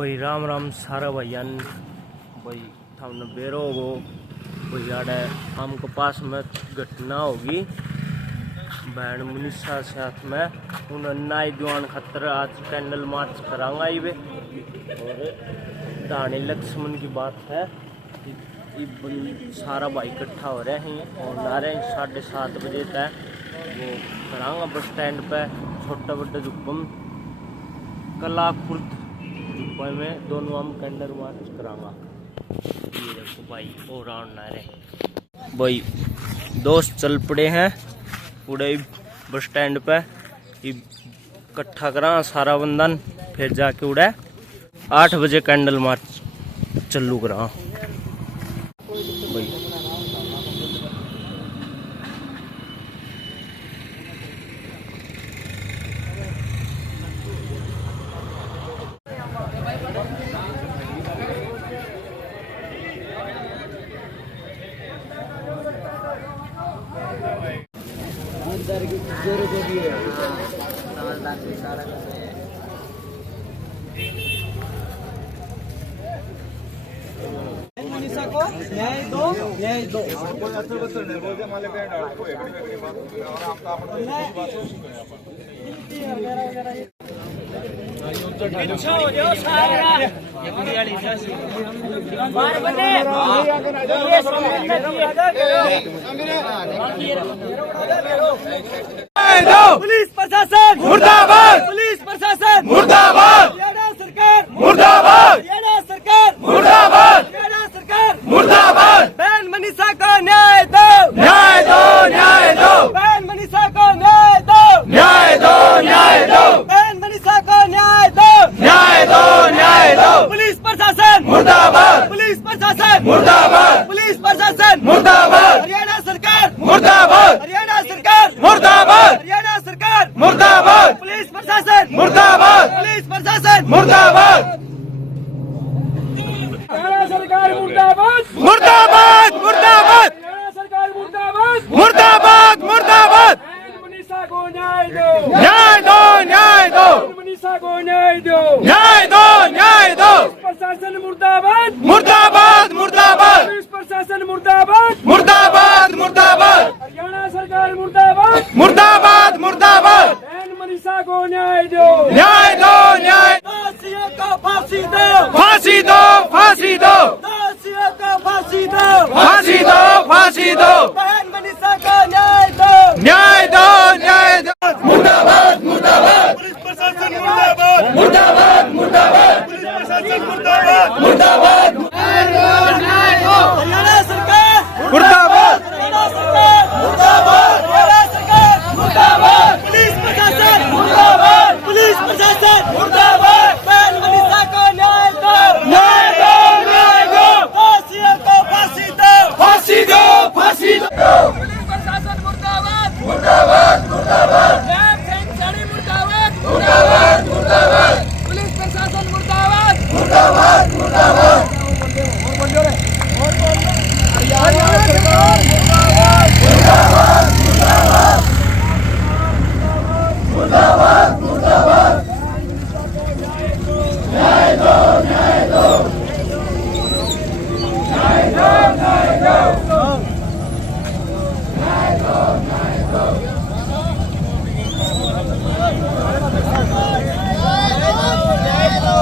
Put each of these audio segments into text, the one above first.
भाई राम राम सारा भैया भाई थामने बेरो हो भाई आड़े हमको पास में घटना होगी बहन मनीषा साथ में उन्हें नाई दीवान खतर आज कैंडल मार्च करांगा ये और दानी लक्ष्मण की बात है सारा भाई इकट्ठा हो रहे हैं और नारे 7:30 बजे तक वो करांगा बस स्टैंड पे छोटा बड़ा जुब्बम कलाकुर्द जुब्बे में दोनों हम कैंडल मार्च करांगा। ये देखो भाई और राउंड नारे भाई दोस्त चल पड़े हैं पूरे बस स्टैंड पे इकट्ठा करा सारा बंधन फिर जाके उड़े 8 बजे कैंडल मार्च चालू करा भाई। मनीषा को न्याय दो न्याय दो। अच्छा हो जाओ सारा ये बुढ़ियाली बार बने ये पुलिस प्रशासन मुर्दाबाद पुलिस प्रशासन मुर्दाबाद सरकार मुर्दाबाद सरकार मुर्दाबाद सरकार मुर्दाबाद बहन मनीषा को न्याय दो न्याय दो न्याय दो बहन मनीषा को न्याय दो न्याय दो न्याय दो बहन मनीषा को न्याय दो न्याय दो न्याय दो पुलिस प्रशासन मुर्दाबाद पुलिस प्रशासन मुर्दाबाद पुलिस प्रशासन मुर्दाबाद हरियाणा सरकार मुर्दाबाद हरियाणा सरकार मुर्दाबाद हरियाणा सरकार मुर्दाबाद पुलिस प्रशासन मुर्दाबाद पुलिस प्रशासन मुर्दाबाद हरियाणा सरकार मुर्दाबाद मुर्दाबाद मुर्दाबाद हरियाणा सरकार मुर्दाबाद मुर्दाबाद मुर्दाबाद मनीषा को न्याय दो न्याय दो न्याय दो मनीषा को न्याय दो न्याय दो न्याय दो प्रशासन मुर्दाबाद मुर्दाबाद मुर्दाबाद पुलिस प्रशासन मुर्दाबाद मुर्दाबाद मुर्दाबाद हरियाणा सरकार मुर्दाबाद मुर्दाबाद मुर्दाबाद बहन मनीषा को न्याय दो न्याय दो न्याय दोषियों को फांसी दो फांसी दो फांसी दो दोषियों को फांसी दो फांसी दो फांसी दो बहन मनीषा को न्याय दो न्याय दो न्याय दो मुर्दाबाद मुर्दाबाद पुलिस प्रशासन मुर्दाबाद मुर्दाबाद मुर्दाबाद पुलिस प्रशासन मुर्दाबाद मुर्दाबाद न्याय दो हरियाणा सरकार मुर्दाबाद हरियाणा सरकार मुर्दाबाद हरियाणा सरकार मुर्दाबाद पुलिस प्रशासन मुर्दाबाद पुलिस प्रशासन मुर्दाबाद बहन मनीषा को न्याय दो न्याय दो न्याय दो दोषियों को फांसी दो फांसी दो फांसी दो पुलिस प्रशासन मुर्दाबाद मुर्दाबाद मुर्दाबाद मुर्दाबाद मुर्दाबाद मुर्दाबाद पुलिस प्रशासन मुर्दाबाद मुर्दाबाद मुर्दाबाद हरियाणा सरकार मुर्दाबाद मुर्दाबाद मुर्दाबाद मुर्दाबाद मुर्दाबाद न्याय दो न्याय दो न्याय दो न्याय दो न्याय दो न्याय दो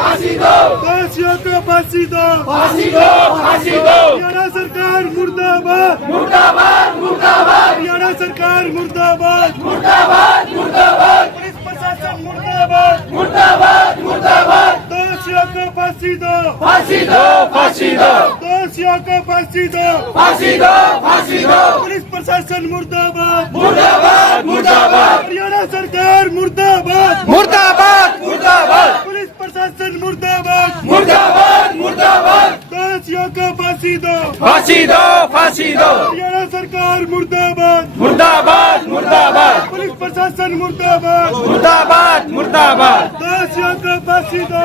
फांसी दो दोषियों को फांसी दो फांसी दो फांसी दो हरियाणा सरकार मुर्दाबाद मुर्दाबाद मुर्दाबाद हरियाणा सरकार मुर्दाबाद मुर्दाबाद मुर्दाबाद पुलिस प्रशासन मुर्दाबाद मुर्दाबाद मुर्दाबाद दोषियों को फांसी दो फांसी दो फांसी दो दोषियों को फांसी दो फांसी दो फांसी दो पुलिस प्रशासन मुर्दाबाद मुर्दाबाद मुर्दाबाद हरियाणा सरकार मुर्दाबाद मुर्दाबाद मुर्दाबाद पुलिस प्रशासन मुर्दाबाद मुर्दाबाद मुर्दाबाद दोषियों को फांसी दो फांसी दो फांसी दो हरियाणा सरकार मुर्दाबाद मुर्दाबाद मुर्दाबाद पुलिस प्रशासन मुर्दाबाद मुर्दाबाद मुर्दाबाद दोषियों को फांसी दो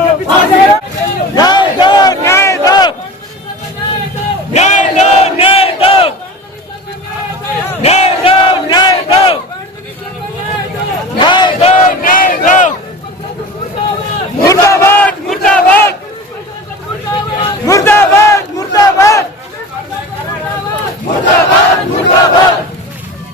न्याय दो न्याय दो मुर्दाबाद मुर्दाबाद मुर्दाबाद मुर्दाबाद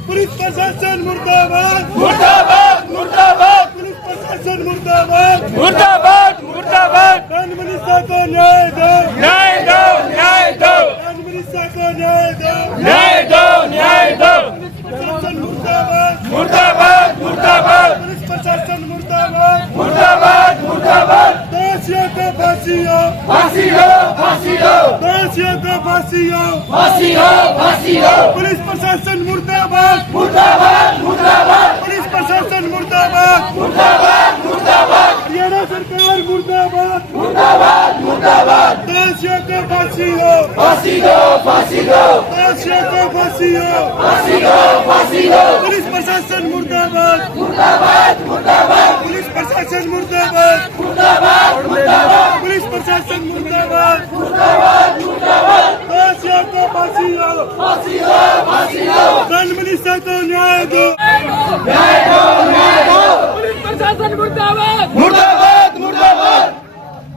पुलिस प्रशासन मुर्दाबाद मुर्दाबाद मुर्दाबाद पुलिस प्रशासन मुर्दाबाद मुर्दाबाद मुर्दाबाद प्राइम मिनिस्टर को न्याय दो न्याय दो न्याय दो प्राइम मिनिस्टर को न्याय दो न्याय दो न्याय दो प्रशासन मुर्दाबाद मुर्दाबाद मुर्दाबाद पुलिस प्रशासन मुर्दाबाद मुर्दाबाद मुर्दाबाद दोषियों को फांसी हो फांसी हो फांसी हो दोषियों को फांसी हो फांसी हो फांसी हो पुलिस प्रशासन मुर्दाबाद मुर्दाबाद मुर्दाबाद पुलिस प्रशासन मुर्दाबाद मुर्दाबाद मुर्दाबाद हरियाणा सरकार मुर्दाबाद मुर्दाबाद मुर्दाबाद दोषियों को फांसी हो फांसी हो फांसी हो दोषियों को फांसी हो फांसी हो फांसी हो पुलिस प्रशासन मुर्दाबाद मुर्दाबाद मुर्दाबाद पुलिस प्रशासन मुर्दाबाद मुर्दाबाद मुर्दाबाद पुलिस प्रशासन मुर्दाबाद मुर्दाबाद मुर्दाबाद दोषियों को फांसी हो फांसी हो फांसी हो प्राइम मिनिस्टर को न्याय दो न्याय दो न्याय दो पुलिस प्रशासन मुर्दाबाद मुर्दाबाद मुर्दाबाद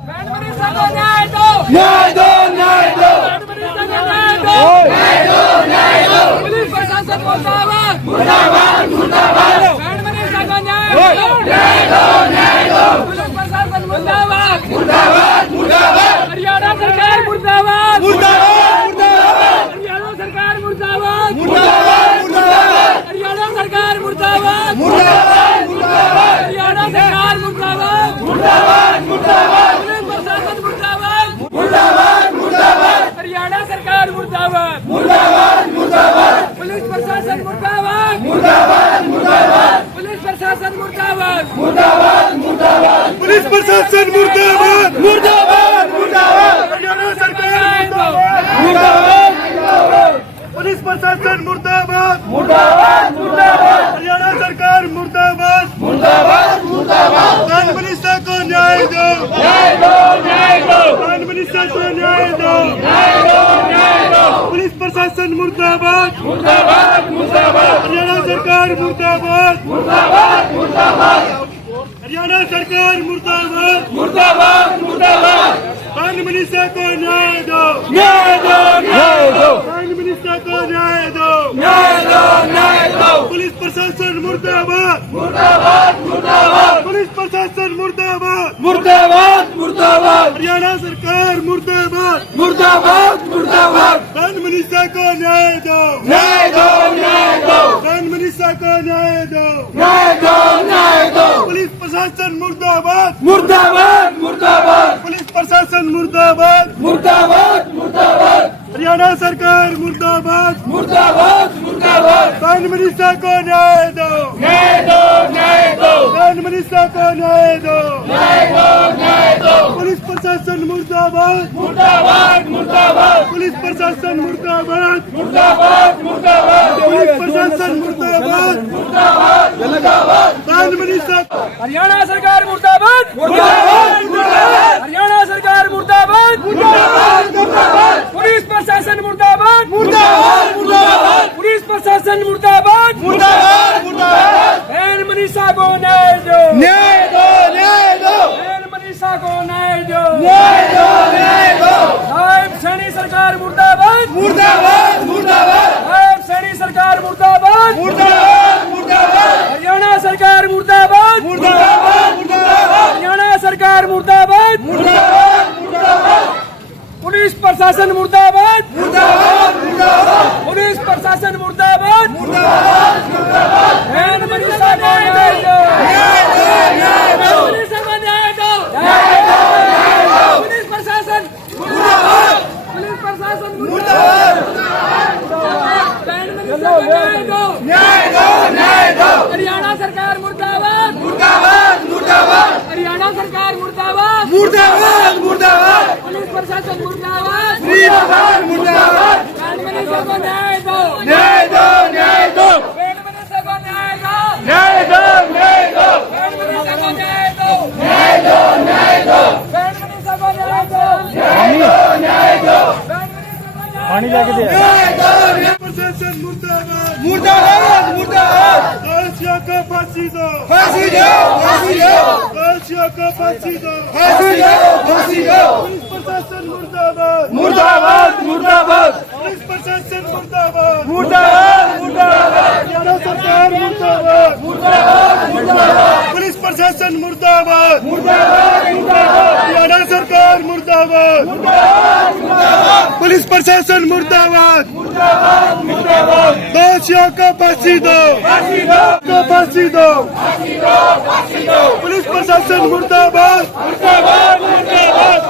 प्राइम मिनिस्टर को न्याय दो न्याय दो न्याय दो प्राइम मिनिस्टर को न्याय दो न्याय दो न्याय दो पुलिस प्रशासन मुर्दाबाद मुर्दाबाद मुर्दाबाद प्राइम मिनिस्टर को न्याय दो न्याय दो न्याय दो पुलिस प्रशासन मुर्दाबाद मुर्दाबाद मुर्दाबाद हरियाणा सरकार मुर्दाबाद मुर्दाबाद मुर्दाबाद हरियाणा सरकार मुर्दाबाद मुर्दाबाद मुर्दाबाद हरियाणा सरकार मुर्दाबाद मुर्दाबाद मुर्दाबाद हरियाणा सरकार मुर्दाबाद मुर्दाबाद मुर्दाबाद पुलिस प्रशासन मुर्दाबाद मुर्दाबाद मुर्दाबाद हरियाणा सरकार मुर्दाबाद मुर्दाबाद मुर्दाबाद पुलिस प्रशासन मुर्दाबाद मुर्दाबाद मुर्दाबाद पुलिस प्रशासन मुर्दाबाद मुर्दाबाद मुर्दाबाद पुलिस प्रशासन मुर्दाबाद मुर्दाबाद मुर्दाबाद हरियाणा सरकार मुर्दाबाद पुलिस प्रशासन मुर्दाबाद मुर्दाबाद मुर्दाबाद हरियाणा सरकार मुर्दाबाद मुर्दाबाद मुर्दाबाद प्राइम मिनिस्टर को न्याय दो न्याय दो न्याय दो प्राइम मिनिस्टर को न्याय दो न्याय दो न्याय दो पुलिस प्रशासन मुर्दाबाद मुर्दाबाद मुर्दाबाद हरियाणा सरकार मुर्दाबाद मुर्दाबाद मुर्दाबाद हरियाणा सरकार मुर्दाबाद मुर्दाबाद मुर्दाबाद प्राइम मिनिस्टर को न्याय दो न्याय दो न्याय दो प्राइम मिनिस्टर को न्याय दो न्याय दो न्याय दो पुलिस प्रशासन मुर्दाबाद मुर्दाबाद मुर्दाबाद पुलिस प्रशासन मुर्दाबाद मुर्दाबाद मुर्दाबाद हरियाणा सरकार मुर्दाबाद मुर्दाबाद मुर्दाबाद प्राइम मिनिस्टर को न्याय दो न्याय दो न्याय दो प्राइम मिनिस्टर को न्याय दो न्याय दो न्याय दो पुलिस प्रशासन मुर्दाबाद मुर्दाबाद मुर्दाबाद पुलिस प्रशासन मुर्दाबाद मुर्दाबाद मुर्दाबाद हरियाणा सरकार मुर्दाबाद मुर्दाबाद मुर्दाबाद प्राइम मिनिस्टर को न्याय दो न्याय दो न्याय दो प्राइम मिनिस्टर को न्याय दो न्याय दो न्याय दो पुलिस प्रशासन मुर्दाबाद मुर्दाबाद मुर्दाबाद पुलिस प्रशासन मुर्दाबाद मुर्दाबाद मुर्दाबाद पुलिस प्रशासन मुर्दाबाद मुर्दाबाद मुर्दाबाद प्राइम मिनिस्टर हरियाणा सरकार मुर्दाबाद मुर्दाबाद मुर्दाबाद हरियाणा सरकार मुर्दाबाद मुर्दाबाद मुर्दाबाद पुलिस प्रशासन मुर्दाबाद मुर्दाबाद मुर्दाबाद पुलिस प्रशासन मुर्दाबाद मुर्दाबाद मुर्दाबाद प्राइम मिनिस्टर को न्याय दो न्याय दो न्याय दो प्राइम मिनिस्टर को न्याय दो न्याय दो न्याय दो नायब सैनी सरकार मुर्दाबाद मुर्दाबाद मुर्दाबाद नायब सैनी सरकार मुर्दाबाद मुर्दाबाद मुर्दाबाद हरियाणा सरकार मुर्दाबाद मुर्दाबाद मुर्दाबाद हरियाणा सरकार मुर्दाबाद मुर्दाबाद मुर्दाबाद पुलिस प्रशासन मुर्दाबाद मुर्दाबाद मुर्दाबाद पुलिस प्रशासन मुर्दाबाद मुर्दाबाद मुर्दाबाद प्राइम मिनिस्टर को न्याय दो न्याय दो न्याय दो मिनिस्टर को न्याय दो न्याय दो न्याय दो पुलिस प्रशासन मुर्दाबाद पुलिस प्रशासन मुर्दाबाद प्राइम मिनिस्टर को न्याय दो न्याय दो न्याय दो हरियाणा सरकार मुर्दाबाद मुर्दाबाद मुर्दाबाद हरियाणा सरकार मुर्दाबाद मुर्दाबाद मुर्दाबाद पुलिस प्रशासन मुर्दाबाद मुर्दाबाद मुर्दाबाद प्राइम मिनिस्टर को न्याय दो न्याय दो न्याय दो प्राइम मिनिस्टर को न्याय दो न्याय दो न्याय दो प्राइम मिनिस्टर को न्याय दो न्याय दो न्याय दो प्राइम मिनिस्टर को न्याय दो न्याय दो न्याय दो पानी लाके दे न्याय दो प्रशासन मुर्दाबाद मुर्दाबाद मुर्दाबाद दोषियों को फांसी दो फांसी दो फांसी दो दोषियों को फांसी दो फांसी दो फांसी दो प्रशासन मुर्दाबाद मुर्दाबाद मुर्दाबाद पुलिस प्रशासन मुर्दाबाद मुर्दाबाद मुर्दाबाद हरियाणा सरकार मुर्दाबाद मुर्दाबाद मुर्दाबाद पुलिस प्रशासन मुर्दाबाद मुर्दाबाद मुर्दाबाद हरियाणा सरकार मुर्दाबाद पुलिस प्रशासन मुर्दाबाद मुर्दाबाद मुर्दाबाद दोषियों को फांसी दो फांसी दो को फांसी दो फांसी दो फांसी दो पुलिस प्रशासन मुर्दाबाद मुर्दाबाद मुर्दाबाद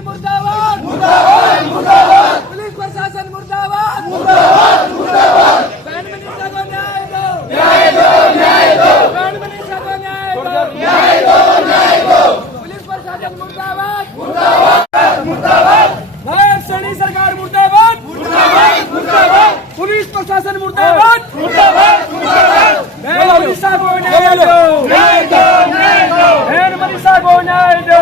मुर्दाबाद मुर्दाबाद मुर्दाबाद पुलिस प्रशासन मुर्दाबाद मुर्दाबाद मुर्दाबाद बैंड मिनिस्टर को न्याय दो न्याय दो बैंड मिनिस्टर को न्याय दो पुलिस प्रशासन मुर्दाबाद मुर्दाबाद मुर्दाबाद नायब सैनी सरकार मुर्दाबाद मुर्दाबाद मुर्दाबाद पुलिस प्रशासन मुर्दाबाद मुर्दाबाद मुर्दाबाद बैंड मिनिस्टर को न्याय दो बैंड मिनिस्टर को न्याय दो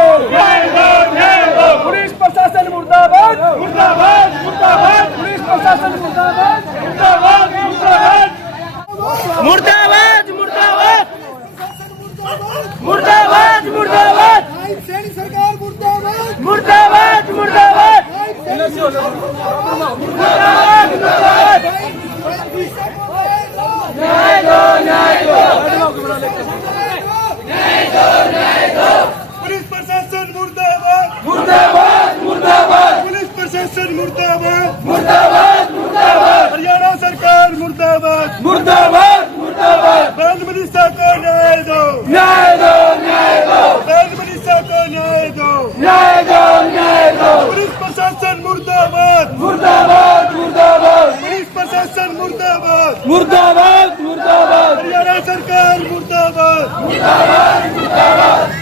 पुलिस प्रशासन मुर्दाबाद मुर्दाबाद मुर्दाबाद पुलिस प्रशासन मुर्दाबाद मुर्दाबाद मुर्दाबाद मुर्दाबाद मुर्दाबाद मुर्दाबाद मुर्दाबाद सैनिक सरकार मुर्दाबाद मुर्दाबाद मुर्दाबाद मुर्दाबाद मुर्दाबाद न्याय दो न्याय दो पुलिस प्रशासन मुर्दाबाद मुर्दाबाद मुर्दाबाद पुलिस प्रशासन मुर्दाबाद मुर्दाबाद मुर्दाबाद हरियाणा सरकार मुर्दाबाद मुर्दाबाद मुर्दाबाद बैंड मिनिस्टर को न्याय दो न्याय दो न्याय दो बैंड मिनिस्टर को न्याय दो न्याय दो न्याय दो पुलिस प्रशासन मुर्दाबाद मुर्दाबाद मुर्दाबाद पुलिस प्रशासन मुर्दाबाद मुर्दाबाद मुर्दाबाद हरियाणा सरकार मुर्दाबाद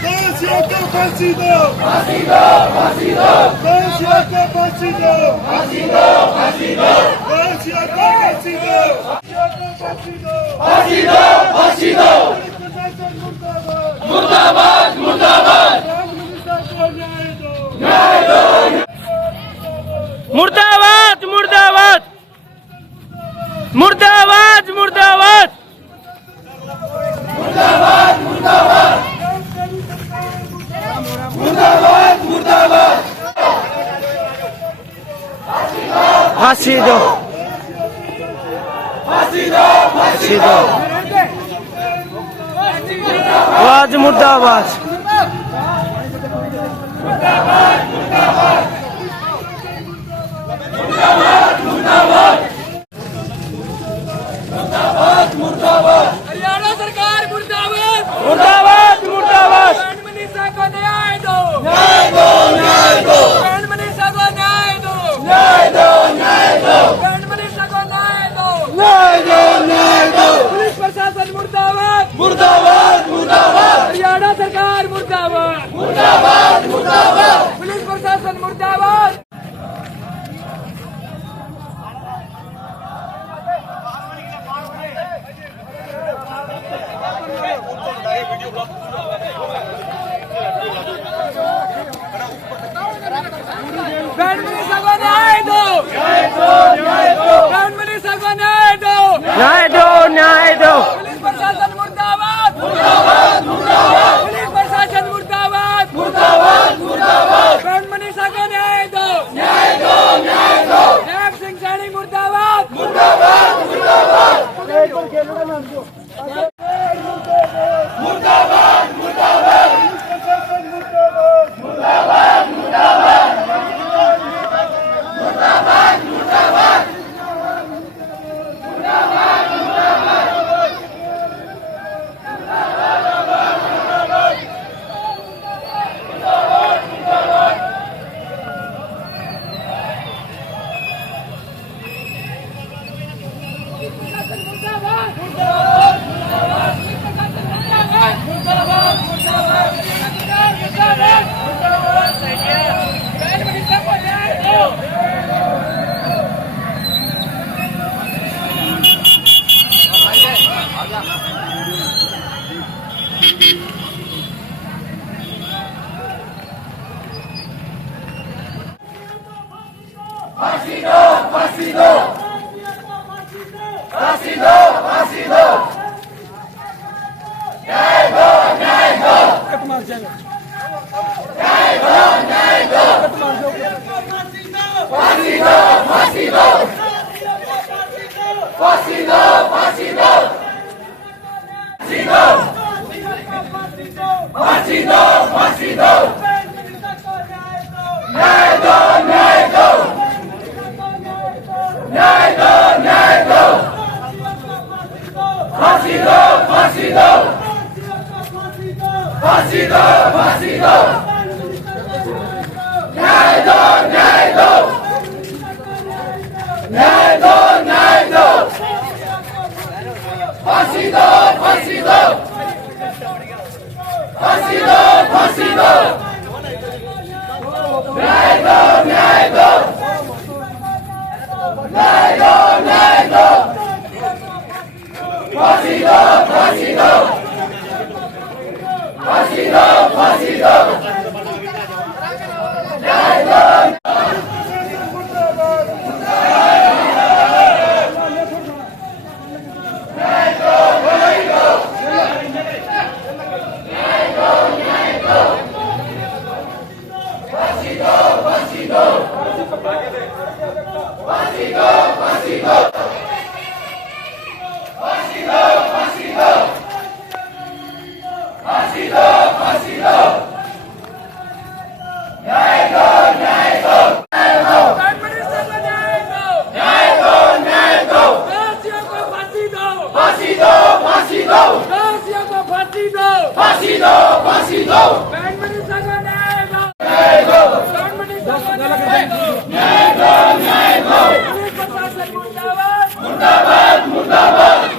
दोषियों को फांसी दो दोषियों को फांसी दो दोषियों को फांसी दो फांसी दो फांसी दो पुलिस प्रशासन मुर्दाबाद मुर्दाबाद मुर्दाबाद बैंड मिनिस्टर को न्याय दो मुर्दाबाद मुर्दाबाद मुर्दाबाद मुर्दाबाद मुर्दाबाद मुर्दाबाद फांसी दो फांसी दो फांसी दो आवाज मुर्दाबाद हरियाणा सरकार मुर्दाबाद मुर्दाबाद मुर्दाबाद बैंड मिनिस्टर को न्याय दो न्याय दो बैंड मिनिस्टर को न्याय दो न्याय दो बैंड मिनिस्टर को न्याय दो न्याय दो पुलिस प्रशासन मुर्दाबाद मुर्दाबाद मुर्दाबाद हरियाणा सरकार मुर्दाबाद मुर्दाबाद पुलिस प्रशासन मुर्दाबाद बैंड मिनिस्टर को न्याय दो बैंड मिनिस्टर को न्याय दो न्याय दो न्याय दो पुलिस प्रशासन मुर्दाबाद पुलिस प्रशासन मुर्दाबाद बैंड मिनिस्टर को न्याय दो नायब सिंह सैनी मुर्दाबाद मुर्दाबाद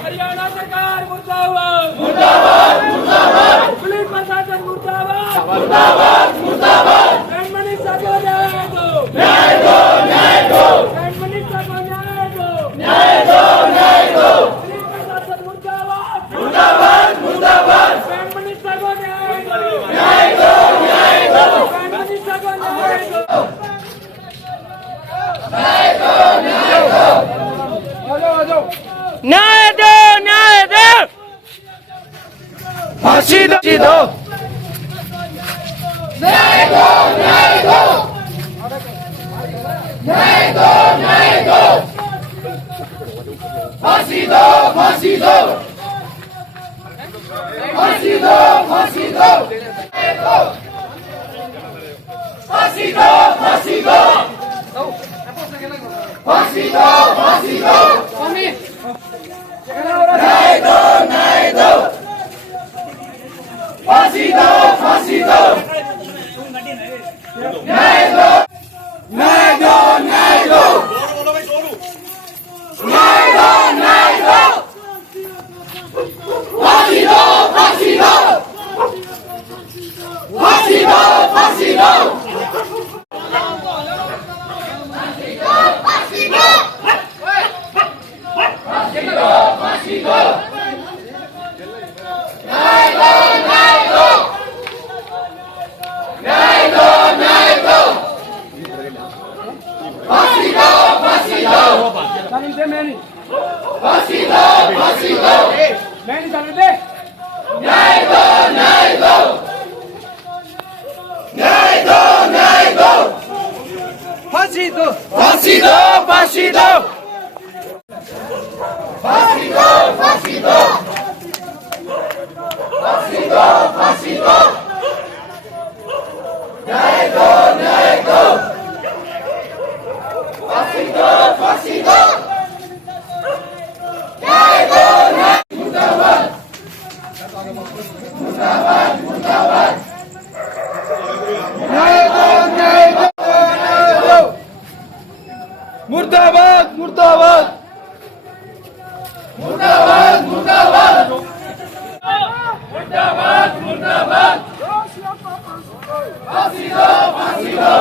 हरियाणा सरकार मुर्दाबाद मुर्दाबाद मुर्दाबाद पुलिस प्रशासन मुर्दाबाद मुर्दाबाद मुर्दाबाद मनीषा को न्याय दो न्याय दो न्याय दो मनीषा को न्याय दो न्याय दो न्याय दो पुलिस प्रशासन मुर्दाबाद मुर्दाबाद मुर्दाबाद मनीषा को न्याय दो न्याय दो न्याय दो मनीषा को न्याय दो न्याय दो न्याय दो फांसी दो न्याय दो न्याय दो न्याय दो न्याय दो फांसी दो फांसी दो फांसी दो फांसी दो फांसी दो फांसी दो फांसी दो फांसी दो न्याय दो न्याय दो फांसी दो फांसी दो न्याय दो न्याय दो न्याय दो न्याय दो न्याय दो फांसी दो फांसी दो फांसी दो फांसी दो फांसी दो फांसी दो फांसी दो फांसी दो फांसी दो फांसी दो फांसी दो न्याय दो न्याय दो फांसी दो फांसी दो न्याय दो न्याय मुर्दाबाद मुर्दाबाद मुर्दाबाद न्याय दो न्याय दो मुर्दाबाद मुर्दाबाद मुर्दाबाद मुर्दाबाद मुर्दाबाद मुर्दाबाद फांसी दो फांसी दो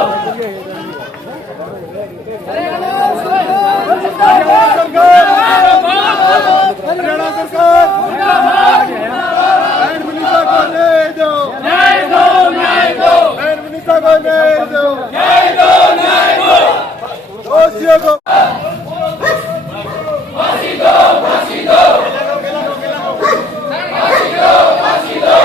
हरियाणा सरकार एंड मनीषा को न्याय दो न्याय दो न्याय दो एंड मनीषा को न्याय दो न्याय दो न्याय दो दोषियों को फांसी दो फांसी दो फांसी दो फांसी दो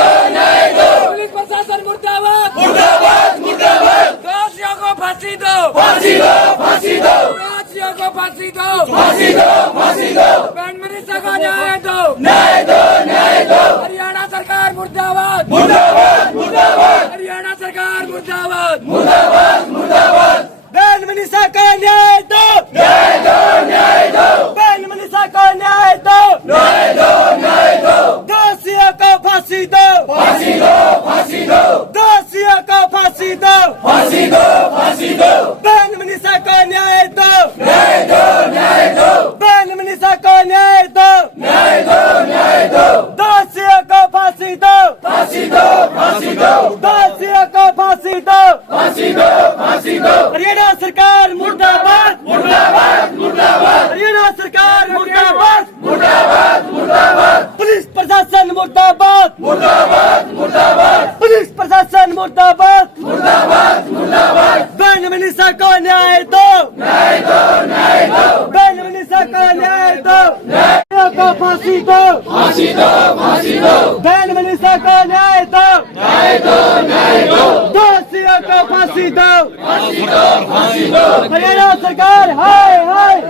पुलिस प्रशासन मुर्दाबाद मुर्दाबाद मुर्दाबाद दोषियों को फांसी दो फांसी दो फांसी दो दोषियों को फांसी दो फांसी दो फांसी दो बैंड मिनिस्टर को न्याय दो न्याय दो न्याय दो हरियाणा सरकार मुर्दाबाद मुर्दाबाद मुर्दाबाद हरियाणा सरकार मुर्दाबाद मुर्दाबाद मुर्दाबाद बैंड मिनिस्टर को न्याय दो न्याय दो न्याय दो बैंड मिनिस्टर को न्याय दो न्याय दो न्याय दो दोषियों को फांसी दो फांसी दो फांसी दो दोषियों को फांसी दो फांसी दो फांसी दो बैंड मिनिस्टर को न्याय दो न्याय दो न्याय दो बैंड मिनिस्टर को न्याय दो न्याय दो न्याय दो दोषियों को फांसी दो फांसी दो फांसी दो दोषियों को फांसी दो फांसी दो फांसी दो हरियाणा सरकार मुर्दाबाद मुर्दाबाद मुर्दाबाद हरियाणा सरकार मुर्दाबाद मुर्दाबाद मुर्दाबाद पुलिस प्रशासन मुर्दाबाद मुर्दाबाद मुर्दाबाद पुलिस प्रशासन मुर्दाबाद मुर्दाबाद मुर्दाबाद बैंड मिनिस्टर को न्याय दो न्याय दो न्याय दो बैंड मिनिस्टर को न्याय दो न्याय को फांसी दो फांसी दो फांसी दो बैंड मिनिस्टर को न्याय दो न्याय दो न्याय दो दोषियों को फांसी दो फांसी दो फांसी दो हरियाणा सरकार हाय हाय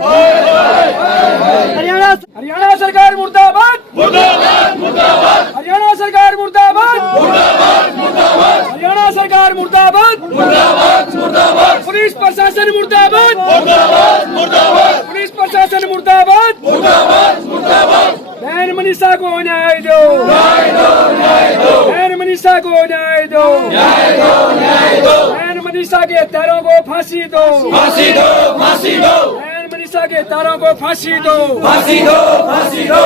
हरियाणा सरकार मुर्दाबाद मुर्दाबाद मुर्दाबाद हरियाणा सरकार मुर्दाबाद मुर्दाबाद मुर्दाबाद हरियाणा सरकार मुर्दाबाद मुर्दाबाद मुर्दाबाद पुलिस प्रशासन मुर्दाबाद मुर्दाबाद मुर्दाबाद पुलिस प्रशासन मुर्दाबाद मुर्दाबाद मुर्दाबाद बैंड मिनिस्टर को न्याय दो न्याय दो न्याय दो बैंड मिनिस्टर को न्याय दो न्याय दो न्याय दो बैंड मिनिस्टर के हत्यारों को फांसी दो फांसी दो फांसी दो बैंड मिनिस्टर के हत्यारों को फांसी दो फांसी दो फांसी दो